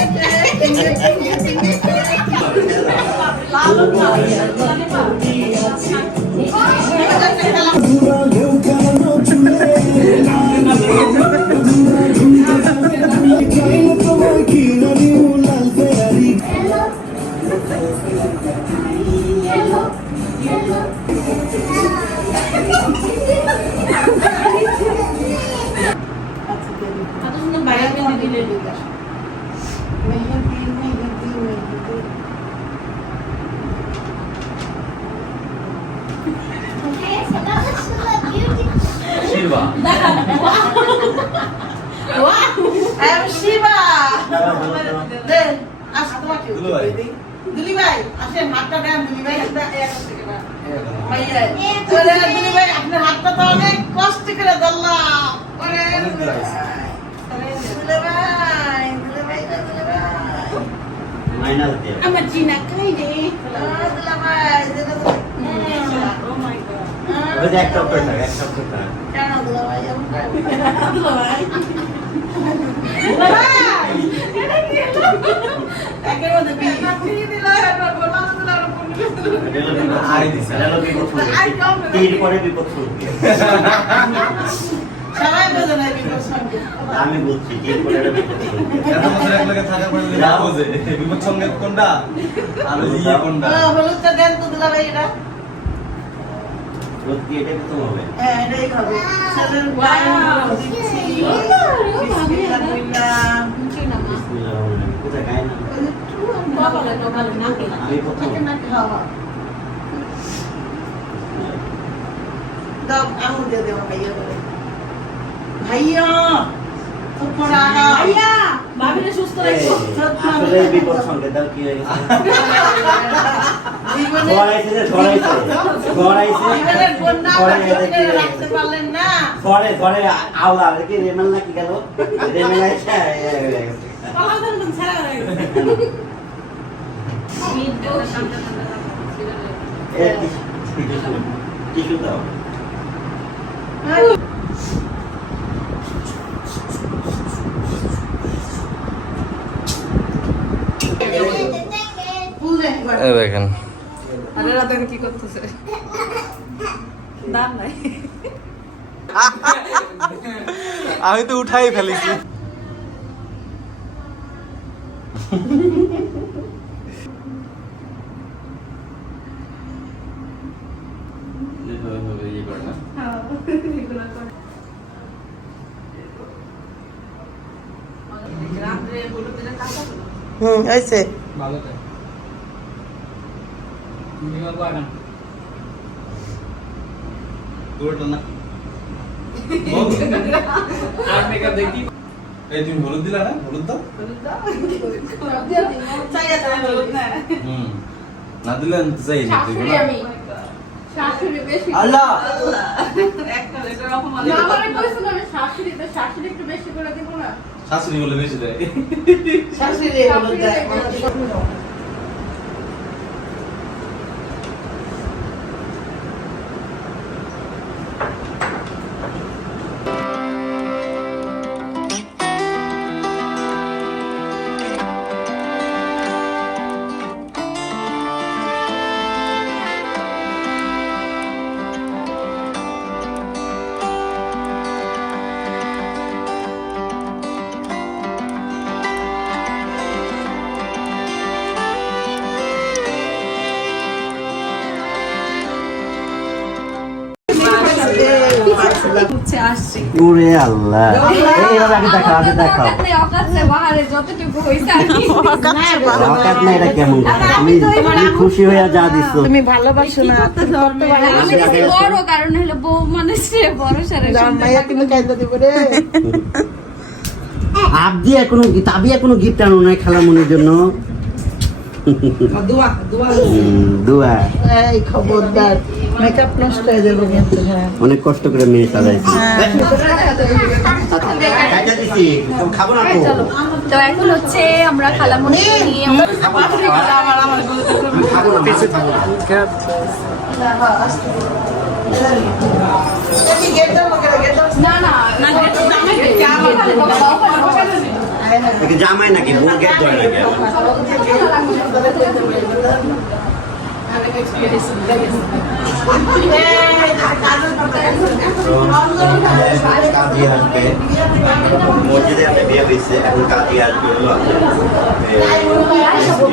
Thank you. Shiba Shiba দেন আসো তোমাকে দুলু ভাই। দুলি ভাই আসেন হাতটা দেন দুলি ভাই একটা দুলি ভাই আপনার হাতটা তো অনেক কষ্ট করে ধরলাম। দুলি ভাই দুলি ভাই দুলি ভাই আমার জিনা খাই রে। দুলি ভাই দুলি ও মাই গড ওই যে এক সপ্তাহ থাকে এক সপ্তাহ থাকে কেন দুলি এটা বিপদ এটা সঙ্গে এটা কোনটা আর ইয়ে কোনটা হলুদটা দেন তো দুলা ভাই এটা সত্যি এটা প্রথম হবে হ্যাঁ এটাই হবে ছেলের গায়ে দিচ্ছি বিসমিল্লাহ বললাম বিসমিল্লাহির রহমানির রহিম। কোথায় গায়ে না বাবা লাগে ভালো না কেনা আমি প্রথম থাকে না খাওয়া দাও আঙুল দিয়ে দেবো ভাইয়া করে ভাইয়া তোর পরে আগা ভাইয়া ভাবিরে সুস্থ রাখো আসলে বিপদ সংকেত দাও কি হয়ে গেছে যে কি রাখতে পারলেন না আওলা কি রেমেল না কি গেল রেমেল হয়ে দাও ফুল দেখ এবার। এই দেখেন। কি করতেছে? নাই। আমি তো উঠাই ফেলেছি। হুম হয়েছে ভালো তাই মিনিমাম কয়টা পুরোটা না আর মেকআপ দেখি এই তুমি হলুদ দিলা না হলুদ দাও চাইয়া চাইয়া হলুদ না। হুম না দিলে চাই না তুই শাশুড়ি বেশি আল্লাহ একটা লেটার অপমান না আমারে কইছিল আমি শাশুড়ি তো শাশুড়ি একটু বেশি করে দিব না শাশুড়ি বলে বেশি দেয় শাশুড়ি হলুদ দেয়। ওরে আল্লাহ। এইভাবে আগে দেখাও আগে দেখাও। অকাতে না এটা কেমন তুমি তুমি খুশি হয়ে যা দিছো। তুমি ভালোবাসো না। আমি বেশি বড় কারণ হলো বউ মানে বড় সারা জামাইয়া কিন্তু কাইন্দা দিব রে। আপ দিয়ে কোনো তাবিয়া কোনো গিফট আনো নাই খালামনির জন্য? দোয়া দোয়া এই খবরদার মেকআপ নষ্ট হয়ে যাবে কিন্তু হ্যাঁ অনেক কষ্ট করে মেয়ে সাজাইছি খাব না তো এখন হচ্ছে আমরা খালামুনি নিয়ে না না না না না একে জামাই নাকি? বোন গেট ধরে নাকি? কাজী আসবে মসজিদে একটা বিয়ে হয়েছে এখন কাজী আসবে হলো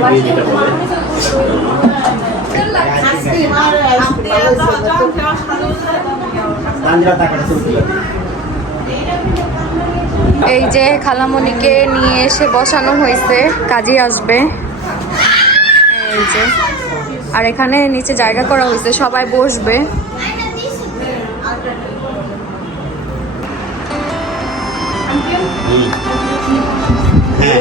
বিয়ে যেটা বলে। এই যে খালামণিকে নিয়ে এসে বসানো হয়েছে কাজী আসবে। এই যে। আর এখানে নিচে জায়গা করা হয়েছে সবাই বসবে। হ্যাঁ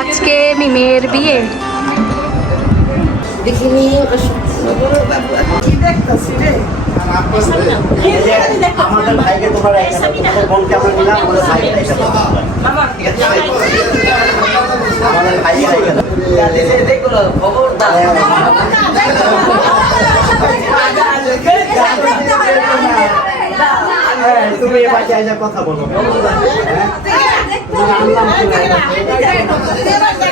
আজকে মিমের বিয়ে। কি দেখতেছি রে? আমাদের ভাইকে তোমার তোমার বোনকে আমরা নিলাম আমাদের ভাইকে আমাদের ভাইকে হ্যাঁ, তুমি এ এসে কথা বলো হ্যাঁ? তোমার আনলাম কি? বাবুকে কাটতে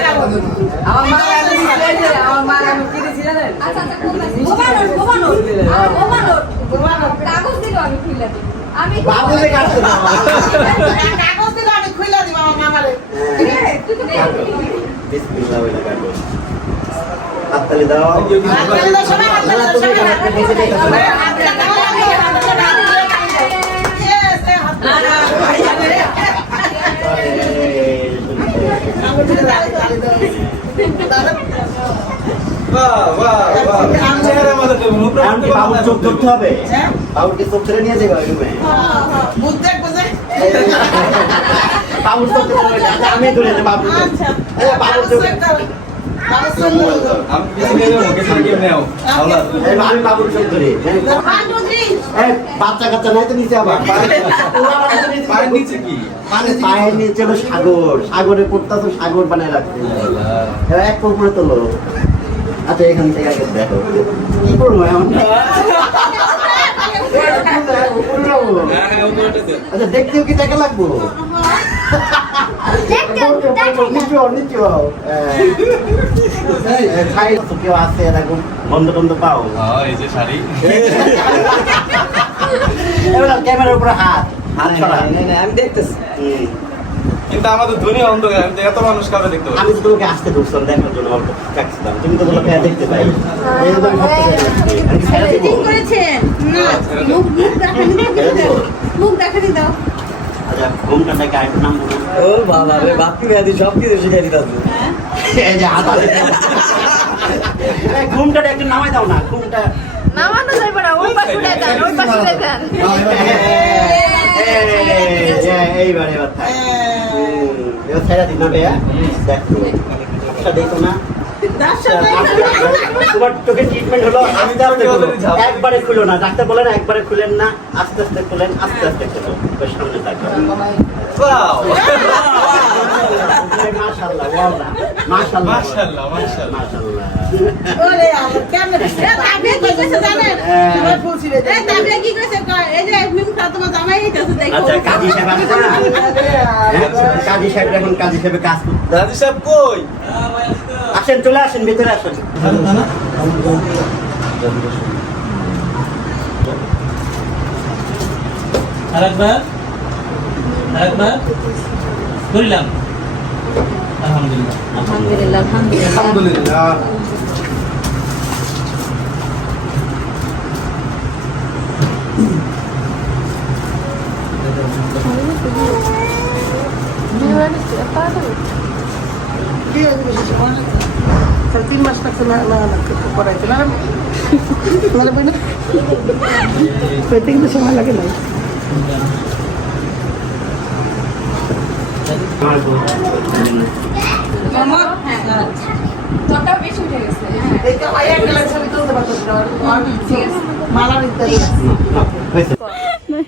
দাও। কাগজ দিলে আমি খুলে দিব। আমার। মামারে। বিসমিল্লাহ বলে কাটো। হাততালি দাও। হাততালি দাও, সবাই হাততালি দাও, সবাই হাততালি দাও। হাততালি দাও। বাহ বাহ বাহ চেহারা মতো বাচ্চা কাচ্চা নাই তো নিচে আবার পায়ের নিচে সাগর। সাগরে পড়তা তো সাগর বানায় রাখতে। এক উপরে তোলো আচ্ছা এখান থেকে আগে দেখো। কি করব এখন? আচ্ছা দেখতেও কি টাকা লাগবো? কেউ আছে এরকম। বন্ধ টন্ধ পাও? হ্যাঁ এই যে শাড়ি। ক্যামেরার উপরে হাত। হাত আমি দেখতেছি। কিন্তু আমাদের ধনী অন্ধকার আমি এত মানুষ কাউকে দেখতে পাবো আমি তো তোমাকে আসতে ধরছিলাম দেখার জন্য অল্প রাখছিলাম তুমি তো বলো হ্যাঁ দেখতে পাই এই জন্য আমি ভাবতে চাই আমি কি ছেড়ে দেবো? করেছেন। মুখ মুখ ছেড়ে মুখ দাও। আচ্ছা ঘুমটা আরেকটু নাম বলুন ও বাবা রে বাপি মেয়াদি সব কিছু শিখাই দিতাম এই যে হাত একটু নামাই দাও না ঘুমটা নামানো যাবে না ওই পাশে দেন ওই পাশে দেন এই, এই, এইবার এবার থাক। হুম, এবার ছেড়ে দিন না বেয়া। দেখো আচ্ছা দেখো না। তোমার চোখের ট্রিটমেন্ট হলো আমি আস্তে একবারে খুলো না। ডাক্তার বলেন একবারে খুলেন না। আস্তে আস্তে খুলেন আস্তে আস্তে খুলো। সামনে থাকবে কাজী সাহেব আছে না কাজী সাহেব। এখন কাজী সাহেবে কাজ করতে সাহেব কই? আসেন চলে আসেন ভিতরে আসেন। আরেকবার আরেকবার। করিলাম। আলহামদুলিল্লাহ আলহামদুলিল্লাহ। আলহামদুলিল্লাহ। তিন মাস লাগছে না না করাইছে না মানে কিন্তু সময় লাগে না আমার মামা তোরটাও বেশি উঠে গেছে দেখে আয়া গেলে ছবি তুলতে পারতো না মালা দিতে হয়েছে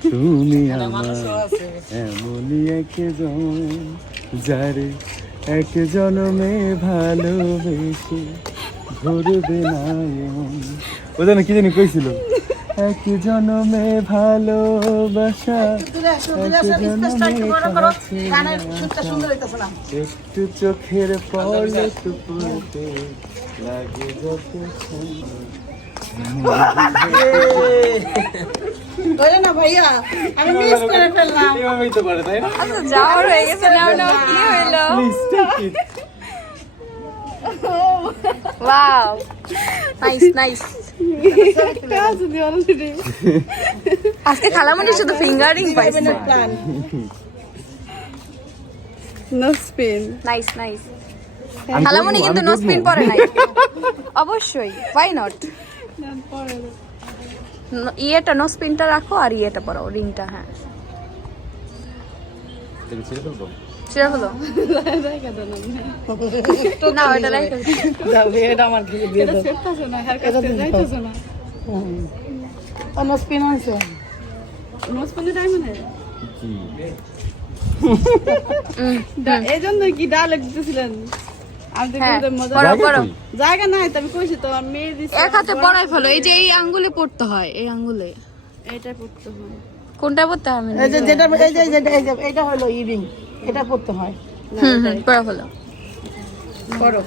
তুমি আমার এমনই একজন যারে এক জনমে ভালোবেসে ধরবে না ও জানো কি জানি কইছিল? এক জনমে ভালোবাসা একটু চোখের পলক পড়তে লাগে যত না ভাইয়া আমি মিস করে ফেললাম। এভাবেই তো করে তাই না? আচ্ছা যাওয়ার হয়ে গেছে নাও নাও কি ওয়াও নাইস নাইস আজকে খালামণি শুধু ফিঙ্গারিং পাইছে। প্ল্যান নাইস নাইস খালামণি কিন্তু নো স্পিন পরে নাই। অবশ্যই হোয়াই নট ইয়েটা নো স্পিনটা রাখো আর ইয়েটা পরাও রিংটা হ্যাঁ। ছিঁড়ে ফেলো না ওটা রাখো যাবে এটা আমার দিয়ে দিয়ে দাও। এটা দিয়ে দাও। অন্য স্পিন আছে এই জন্য কি ডাল দিতেছিলেন? হ্যাঁ জায়গা নাই তো আমি কইছি তো আমি এক হাতে পড়াই ফেলো এই যে এই আঙ্গুলে পড়তে হয় এই আঙ্গুলে। এটা হয়। কোনটা পড়তে হবে এই যে যেটা এই যে যেটা এই যে এটা হলো এটা পড়তে হয়। হুম হুম পড়া ফেলো পড়ো।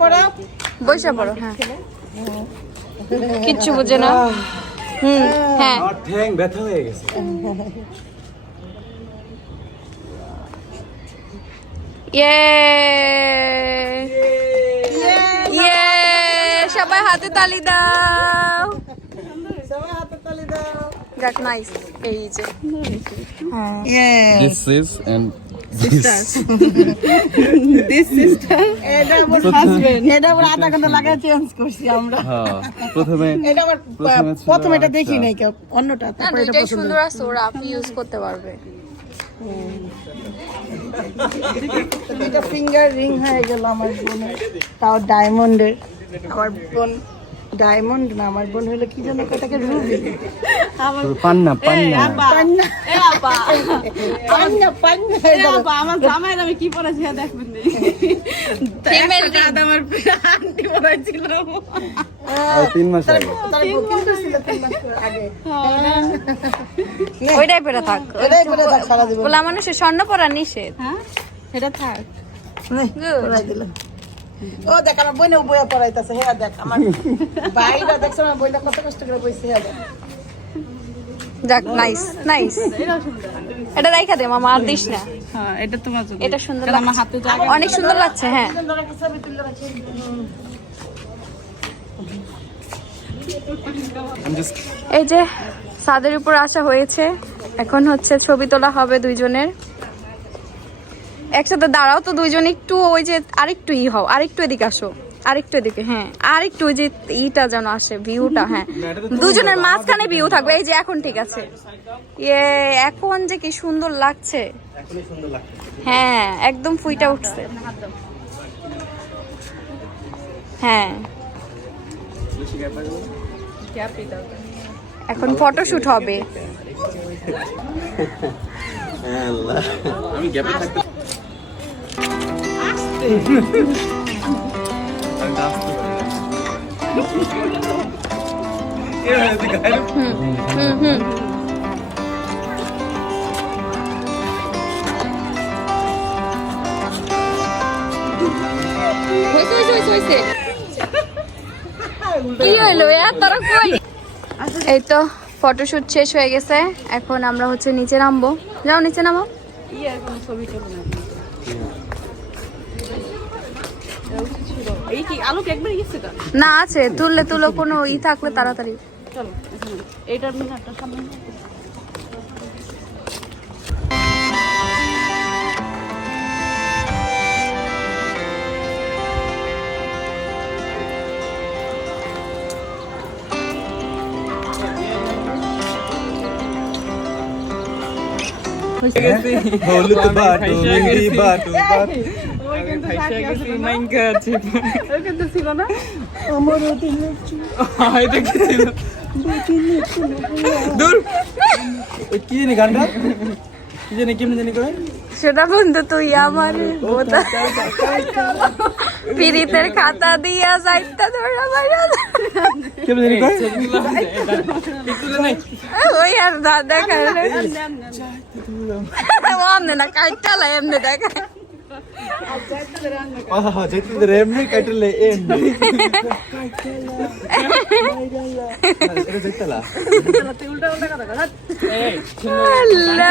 পড়া হ্যাঁ। কিচ্ছু বুঝে না। হুম হ্যাঁ। আমার ঠ্যাং ব্যথা হয়ে গেছে। ইয়ে। ইয়ে সবাই হাতে তালি দাও। দাও দেখ এই যে This is and this. This sister এটা আবার হাজবেন্ড এটা আবার আধা ঘণ্টা লাগায় চেঞ্জ করছি আমরা। হ্যাঁ প্রথমে এটা আবার প্রথমে এটা দেখি আচ্ছা। নাই কেউ অন্যটা তারপরে এটা সুন্দর আছে ওরা আপনি ইউজ করতে পারবে। এটা ফিঙ্গার রিং হয়ে গেল আমার বোনের তাও ডায়মন্ডের আমার বোন। ডায়মন্ড না আমার বোন হলো কি যেন কটাকে রুবি। আমার পান্না পান্না। পান্না। এ আপা পান্না পান্না এ। আপা আমার জামাইয়ের আমি কি পরেছি হ্যাঁ দেখবেন নি? Female ring। আমার আন্টি পরেছিল আর তিন মাস আগে। তার বুকিং করছিল তিন মাস আগে। ওইটাই পরে থাক। ওটাই করে থাক সারা জীবন বলা মানুষের স্বর্ণ পরা নিষেধ। হ্যাঁ সেটা থাক। নে, পরাই দিল। ও দেখ আমার বইনে বইয়া পড়াইতেছে হ্যাঁ দেখ আমার দেখছ আমার বইটা কত কষ্ট করে বইছে হ্যাঁ দেখ। যাক নাইস নাইস এটা রাইখা দে মামা আর দিস না। হ্যাঁ এটা তোমার জন্য। এটা সুন্দর আমার হাতে জায়গা অনেক সুন্দর লাগছে হ্যাঁ। এই যে ছাদের উপর আসা হয়েছে। এখন হচ্ছে ছবি তোলা হবে দুইজনের। একসাথে দাঁড়াও তো দুইজন একটু ওই যে আরেকটু ই হও আরেকটু এদিকে আসো আরেকটু এদিকে হ্যাঁ আরেকটু ওই যে ইটা যেন আসে ভিউটা হ্যাঁ। দুজনের মাঝখানে ভিউ থাকবে এই যে এখন ঠিক আছে। ইয়ে এখন যে কি সুন্দর লাগছে। হ্যাঁ একদম ফুইটা উঠছে। হ্যাঁ। এখন ফটোশুট হবে। হুম হুম হয়েছে এই তো ফটোশুট শেষ হয়ে গেছে। এখন আমরা হচ্ছে নিচে নামবো। যাও, নিচে নামো। ছবি টবি না এই কি আলোক একবার গেছে তো? না আছে। তুললে তুলো কোনো ই থাকলে তাড়াতাড়ি। চলো। এইটার মিনারটা সামনে হলুদ বাটু মেহেন্দি বাটু বাটু। কি জানি গানটা? কি জানি কেমনি জানি করে? সেটা বন্ধু তুই আমার পিরিতের খাতা দিয়া যাইতা ধরা বাইরা কেমনি জানি করে? ওই আর দাদা ও আমনে না কাইটালা এমনে দেখা। ಜೈತಿದ್ರೆ ರೇಮಿ ಕಟ್ಟಿಲ್ಲ ಏನ್ ಜೈತಲ್ಲ ಅಲ್ಲ